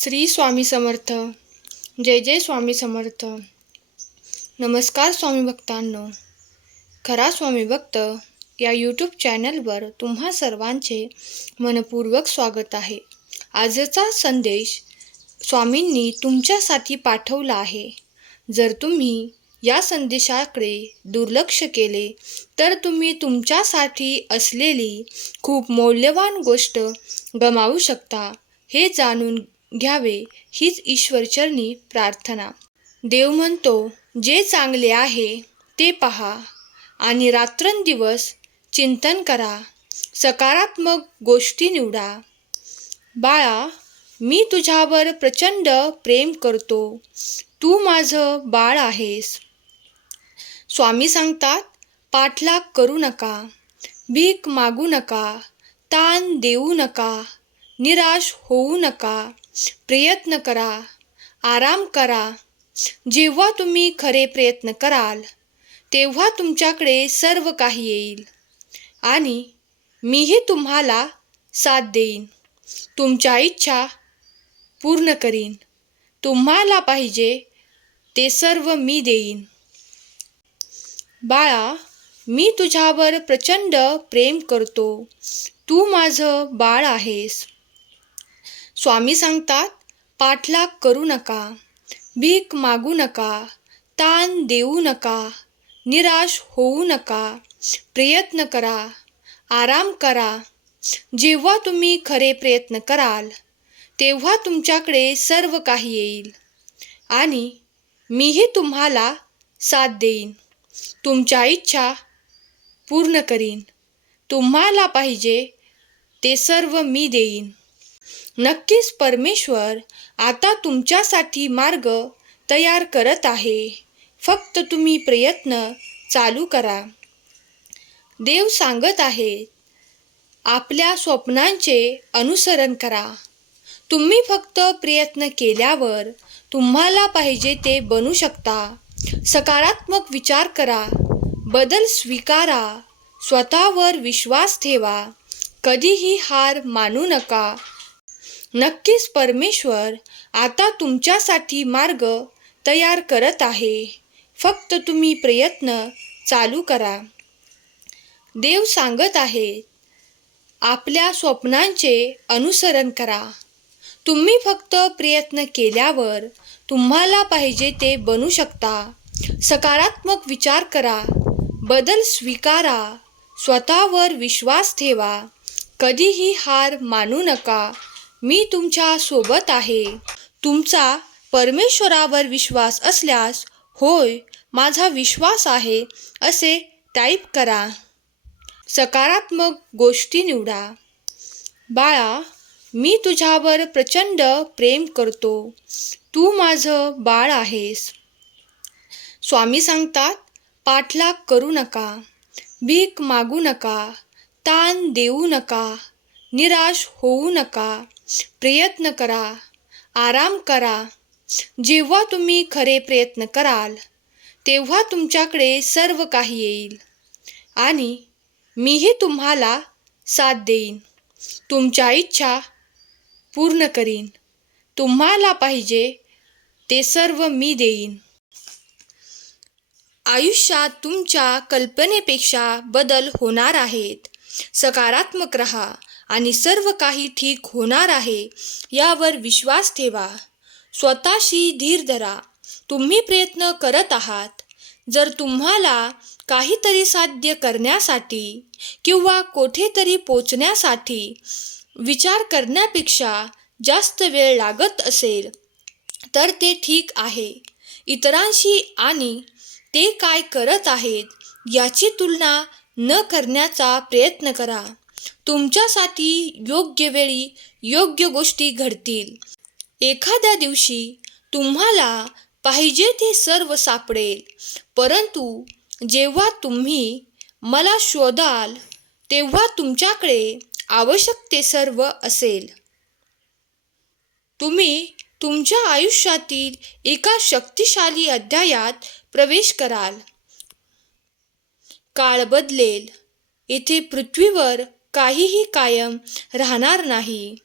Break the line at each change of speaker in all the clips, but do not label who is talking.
श्री स्वामी समर्थ. जय जय स्वामी समर्थ. नमस्कार स्वामी भक्तांनो. खरा स्वामी भक्त या यूट्यूब चॅनलवर तुम्हा सर्वांचे मनपूर्वक स्वागत आहे. आजचा संदेश स्वामींनी तुमच्यासाठी पाठवला आहे. जर तुम्ही या संदेशाकडे दुर्लक्ष केले तर तुम्ही तुमच्यासाठी असलेली खूप मौल्यवान गोष्ट गमावू शकता हे जाणून घ्यावे हीच ईश्वरचरणी प्रार्थना. देव म्हणतो जे चांगले आहे ते पहा आणि रात्रंदिवस चिंतन करा सकारात्मक गोष्टी निवडा. बाळा मी तुझ्यावर प्रचंड प्रेम करतो तू माझं बाळ आहेस. स्वामी सांगतात पाठलाग करू नका भीक मागू नका ताण देऊ नका निराश होऊ नका प्रयत्न करा आराम करा. जेव्हा तुम्ही खरे प्रयत्न कराल तेव्हा तुमच्याकडे सर्व काही येईल आणि मीही तुम्हाला साथ देईन. तुमच्या इच्छा पूर्ण करीन. तुम्हाला पाहिजे ते सर्व मी देईन. बाळा मी तुझ्यावर प्रचंड प्रेम करतो. तू माझं बाळ आहेस. स्वामी सांगतात पाठलाग करू नका भीक मागू नका ताण देऊ नका निराश होऊ नका प्रयत्न करा आराम करा. जेव्हा तुम्ही खरे प्रयत्न कराल तेव्हा तुमच्याकडे सर्व काही येईल. आणि मीही तुम्हाला साथ देईन. तुमच्या इच्छा पूर्ण करीन. तुम्हाला पाहिजे ते सर्व मी देईन. नक्कीच परमेश्वर आता तुमच्यासाठी मार्ग तयार करत आहे. फक्त तुम्ही प्रयत्न चालू करा. देव सांगत आहे आपल्या स्वप्नांचे अनुसरण करा. तुम्ही फक्त प्रयत्न केल्यावर तुम्हाला पाहिजे ते बनू शकता. सकारात्मक विचार करा बदल स्वीकारा स्वतःवर विश्वास ठेवा. कधीही हार मानू नका. नक्कीच परमेश्वर आता तुमच्यासाठी मार्ग तयार करत आहे. फक्त तुम्ही प्रयत्न चालू करा. देव सांगत आहे आपल्या स्वप्नांचे अनुसरण करा. तुम्ही फक्त प्रयत्न केल्यावर तुम्हाला पाहिजे ते बनू शकता. सकारात्मक विचार करा बदल स्वीकारा स्वतःवर विश्वास ठेवा. कधीही हार मानू नका. मी तुमच्यासोबत आहे. तुमचा परमेश्वरावर विश्वास असल्यास होय माझा विश्वास आहे असे टाईप करा. सकारात्मक गोष्टी निवडा. बाळा मी तुझ्यावर प्रचंड प्रेम करतो. तू माझं बाळ आहेस. स्वामी सांगतात पाठलाग करू नका. भीक मागू नका. ताण देऊ नका. निराश होऊ नका. प्रयत्न करा आराम करा. जेव्हा तुम्ही खरे प्रयत्न कराल तेव्हा तुमच्याकडे सर्व काही येईल. आणि मीही तुम्हाला साथ देईन. तुमच्या इच्छा पूर्ण करीन. तुम्हाला पाहिजे ते सर्व मी देईन. आयुष्यात तुमच्या कल्पनेपेक्षा बदल होणार आहेत. सकारात्मक रहा. आणि सर्व काही ठीक होणार आहे यावर विश्वास ठेवा. स्वतःशी धीर धरा. तुम्ही प्रयत्न करत आहात. जर तुम्हाला काहीतरी साध्य करण्यासाठी किंवा कोठेतरी पोचण्यासाठी विचार करण्यापेक्षा जास्त वेळ लागत असेल तर ते ठीक आहे. इतरांशी आणि ते काय करत आहेत याची तुलना न करण्याचा प्रयत्न करा. तुमच्यासाठी योग्य वेळी योग्य गोष्टी घडतील. एखाद्या दिवशी तुम्हाला पाहिजे ते सर्व सापडेल. परंतु जेव्हा तुम्ही मला शोधाल तेव्हा तुमच्याकडे आवश्यक ते सर्व असेल. तुम्ही तुमच्या आयुष्यातील एका शक्तिशाली अध्यायात प्रवेश कराल. काळ बदलेल. येथे पृथ्वीवर काहीही कायम राहणार नाही.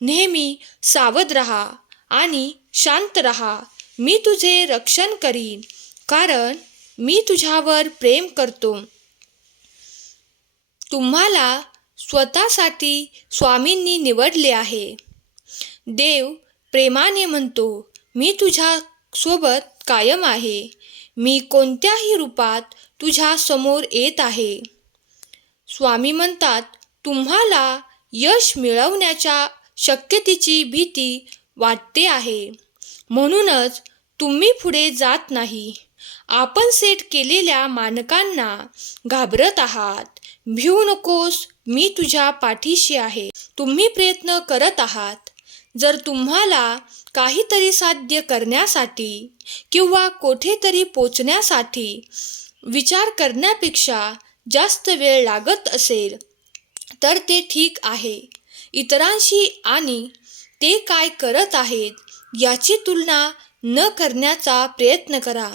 नेहमी सावध रहा आणि शांत रहा. मी तुझे रक्षण करीन कारण मी तुझ्यावर प्रेम करतो. तुम्हाला स्वतःसाठी स्वामींनी निवडले आहे. देव प्रेमाने म्हणतो मी तुझ्या सोबत कायम आहे. मी कोणत्याही रूपात तुझ्या समोर येत आहे. स्वामी म्हणतात तुम्हाला यश मिळवण्याच्या शक्यतेची भीती वाटते आहे. म्हणूनच तुम्ही पुढे जात नाही. आपण सेट केलेल्या मानकांना घाबरत आहात. भिवू नकोस मी तुझ्या पाठीशी आहे. तुम्ही प्रयत्न करत आहात. जर तुम्हाला काहीतरी साध्य करण्यासाठी किंवा कोठेतरी पोचण्यासाठी विचार करण्यापेक्षा जास्त वेळ लागत असेल तर ते ठीक आहे. इतरांशी आणि ते काय करत आहेत याची तुलना न करण्याचा प्रयत्न करा.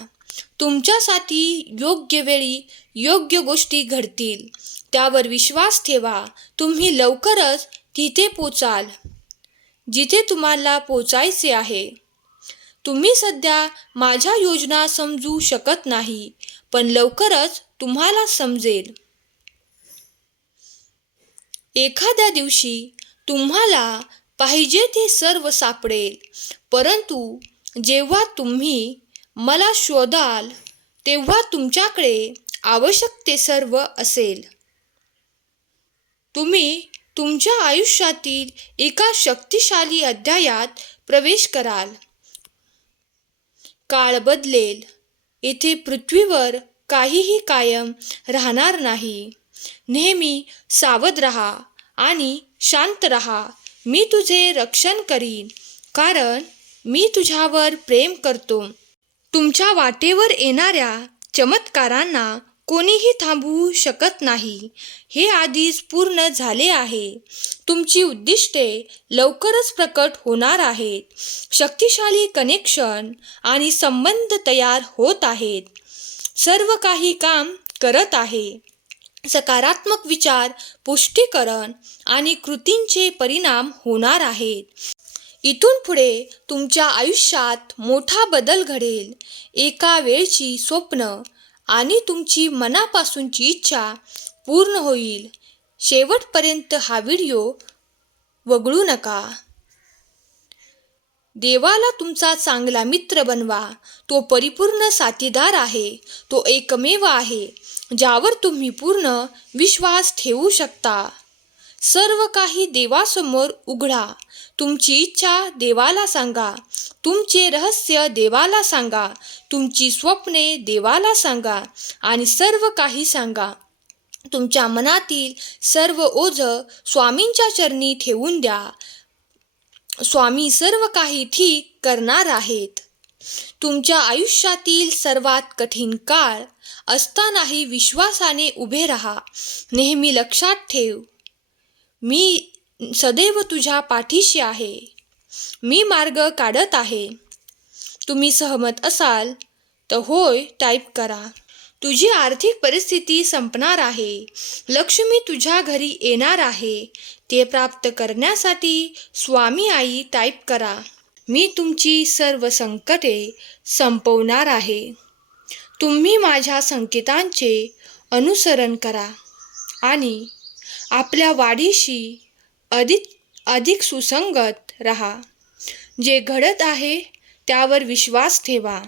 तुमच्यासाठी योग्य वेळी योग्य गोष्टी घडतील. त्यावर विश्वास ठेवा. तुम्ही लवकरच तिथे पोचाल. जिथे तुम्हाला पोचायचे आहे. तुम्ही सध्या माझ्या योजना समजू शकत नाही पण लवकरच तुम्हाला समजेल. एखाद्या दिवशी तुम्हाला पाहिजे ते सर्व सापडेल. परंतु जेव्हा तुम्ही मला शोधाल तेव्हा तुमच्याकडे आवश्यक ते सर्व असेल. तुम्ही तुमच्या आयुष्यातील एका शक्तिशाली अध्यायात प्रवेश कराल. काळ बदलेल. येथे पृथ्वीवर काहीही कायम राहणार नाही. नेहमी सावध रहा आणि शांत रहा. मी तुझे रक्षण करीन कारण मी तुझ्यावर प्रेम करतो. तुमच्या वाटेवर येणाऱ्या चमत्कारांना कोणीही थांबवू शकत नाही. हे आधीच पूर्ण झाले आहे. तुमची उद्दिष्टे लवकरच प्रकट होणार आहेत. शक्तिशाली कनेक्शन आणि संबंध तयार होत आहेत. सर्व काही काम करत आहे. सकारात्मक विचार पुष्टीकरण आणि कृतींचे परिणाम होणार आहेत. इथून पुढे तुमच्या आयुष्यात मोठा बदल घडेल. एका वेळची स्वप्न आणि तुमची मनापासूनची इच्छा पूर्ण होईल. शेवटपर्यंत हा व्हिडिओ वगळू नका. देवाला तुमचा चांगला मित्र बनवा. तो परिपूर्ण साथीदार आहे. तो एकमेव आहे. ज्यावर तुम्ही पूर्ण विश्वास ठेवू शकता. सर्व काही देवासमोर उघडा. तुमची इच्छा देवाला सांगा. तुमचे रहस्य देवाला सांगा. तुमची स्वप्ने देवाला सांगा. आणि सर्व काही सांगा. तुमच्या मनातील सर्व ओझं स्वामींच्या चरणी ठेवून द्या. स्वामी सर्व काही ठीक करणार आहेत. तुमच्या आयुष्यातील सर्वात कठीण काळ असतानाही विश्वासाने उभे राहा. नेहमी लक्षात ठेव. मी सदैव तुझ्या पाठीशी आहे. मी मार्ग काढत आहे. तुम्ही सहमत असाल तर होय टाईप करा. तुझी आर्थिक परिस्थिती संपणार आहे. लक्ष्मी तुझ्या घरी येणार आहे. ते प्राप्त करण्यासाठी स्वामी आई टाईप करा. मी तुमची सर्व संकटे संपवणार आहे. तुम्ही माझ्या संकेतांचे अनुसरण करा आणि आपल्या वाढीशी अधिक अधिक सुसंगत रहा. जे घडत आहे त्यावर विश्वास ठेवा.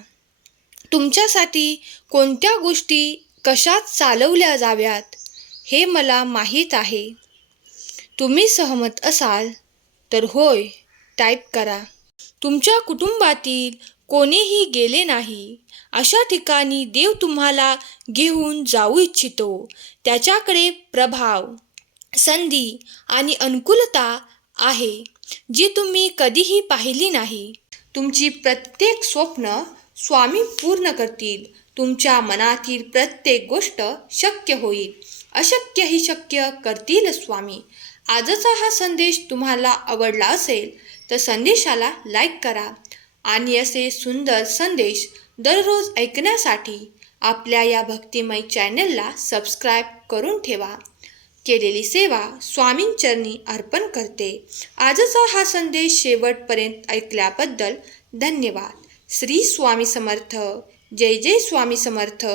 तुमच्यासाठी कोणत्या गोष्टी कशात चालवल्या जाव्यात हे मला माहीत आहे. तुम्ही सहमत असाल तर होय टाईप करा. तुमच्या कुटुंबातील कोणीही गेले नाही. अशा ठिकाणी देव तुम्हाला घेऊन जाऊ इच्छितो. त्याच्याकडे प्रभाव संधी आणि अनुकूलता आहे जी तुम्ही कधीही पाहिली नाही. तुमची प्रत्येक स्वप्न स्वामी पूर्ण करतील. तुमच्या मनातील प्रत्येक गोष्ट शक्य होईल. अशक्यही शक्य करतील स्वामी. आजचा हा संदेश तुम्हाला आवडला असेल तर संदेशाला लाईक करा आणि असे सुंदर संदेश दररोज ऐकण्यासाठी आपल्या या भक्तिमय चॅनलला सबस्क्राईब करून ठेवा. केलेली सेवा स्वामींचरणी अर्पण करते. आजचा हा संदेश शेवटपर्यंत ऐकल्याबद्दल धन्यवाद. श्री स्वामी समर्थ. जय जय स्वामी समर्थ.